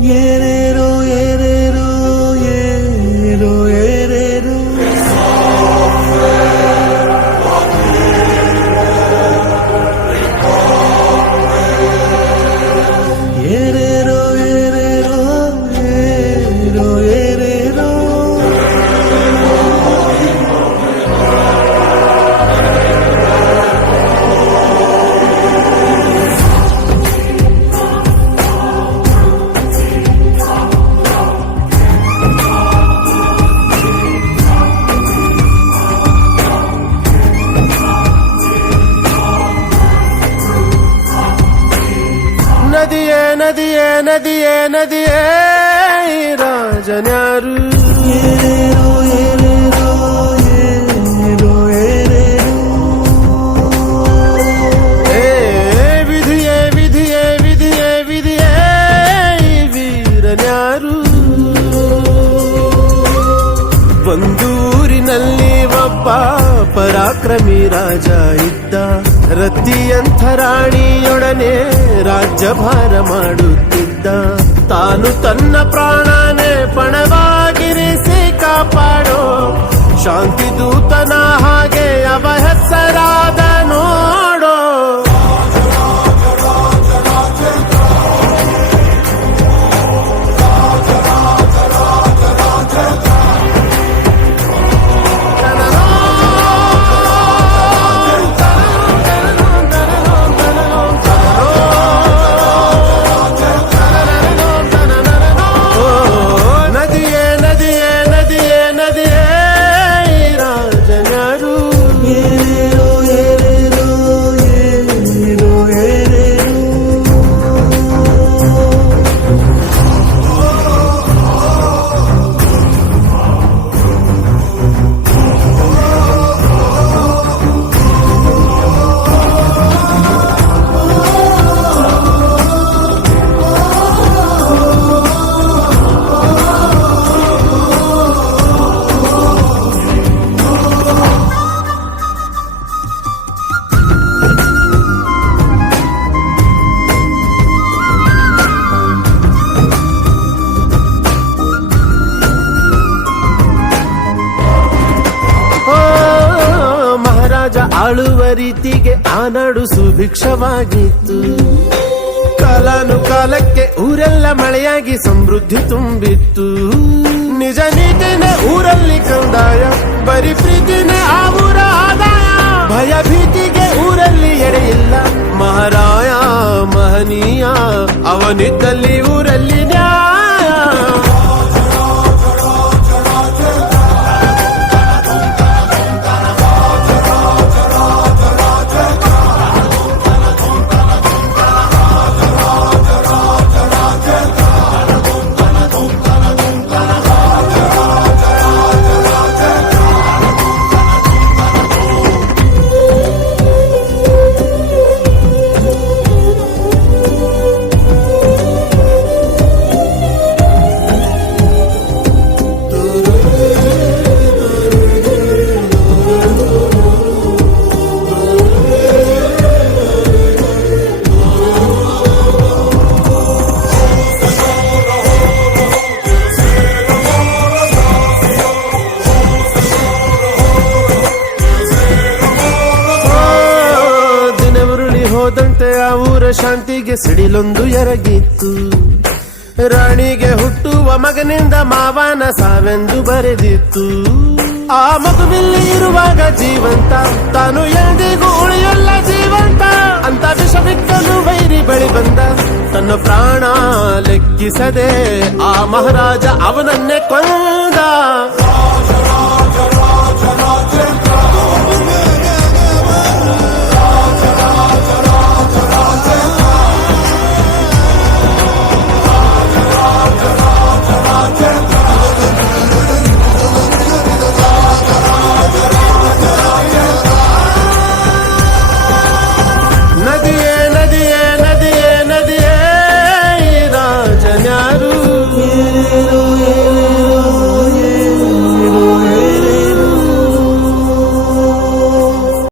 ಏರೇರೋ ಏರೇರೋ aero ಏರೇರೋ ಏರೇರೋ ಏರೇರೋ aero ಏರೇರೋ ನದಿಯೇ ನದಿಯೇ ನದಿಯೇ ನದಿಯೇ ರಾಜನ್ಯಾರು ಏರೇರೋ ಏರೇರೋ aero ಏರೇರೋ ವಿಧಿಯೇ ವಿಧಿಯೇ ವಿಧಿಯೇ ವಿಧಿಯೇ ವೀರನ್ಯಾರು ಒಂದೂರಿನಲ್ಲಿ ಒಬ್ಬ ಪರಾಕ್ರಮಿ ರಾಜ ಇದ್ದ ರತಿಯಂಥ ರಾಣಿಯೊಡನೆ ರಾಜ್ಯಭಾರ ಮಾಡುತ್ತಿದ್ದ ತಾನು ತನ್ನ ಪ್ರಾಣನೇ ಪಣವಾಗಿರಿಸಿ ಕಾಪಾಡೋ ಶಾಂತಿ ದೂತನ ಹಾಗೆ ಅವ ಹೆಸರಾದ ನೋಡೋ ಆಳುವ ರೀತಿಗೆ ಆ ನಾಡು ಸುಭಿಕ್ಷವಾಗಿತ್ತು. ಕಾಲಾನುಕಾಲಕ್ಕೆ ಊರೆಲ್ಲ ಮಳೆಯಾಗಿ ಸಮೃದ್ಧಿ ತುಂಬಿತ್ತು. ನಿಜ ನೀತಿನೇ ಊರಲ್ಲಿ ಕಂದಾಯ, ಬರೀ ಪ್ರೀತಿನೇ ಆ ಊರ ಆದಾಯ. ಭಯ ಭೀತಿಗೆ ಊರಲ್ಲಿ ಎಡೆಯಿಲ್ಲ, ಮಹಾರಾಯ ಮಹನೀಯ ಅವನಿದ್ದಲ್ಲಿ ಊರಲ್ಲಿ ನ್ಯಾಯ. ಹೋದಂತೆ ಆ ಊರ ಶಾಂತಿಗೆ ಸಿಡಿಲೊಂದು ಎರಗಿತ್ತು. ರಾಣಿಗೆ ಹುಟ್ಟುವ ಮಗನಿಂದ ಮಾವನ ಸಾವೆಂದು ಬರೆದಿತ್ತು. ಆ ಮಗುವಿಲ್ಲಿ ಇರುವಾಗ ಜೀವಂತ, ತಾನು ಎಂದಿಗೂ ಉಳಿಯಲ್ಲ ಜೀವಂತ ಅಂತ ವಿಷವಿಕ್ಕಲು ವೈರಿ ಬಳಿ ಬಂದ. ತನ್ನ ಪ್ರಾಣ ಲೆಕ್ಕಿಸದೆ ಆ ಮಹಾರಾಜ ಅವನನ್ನೇ ಕೊಂದ.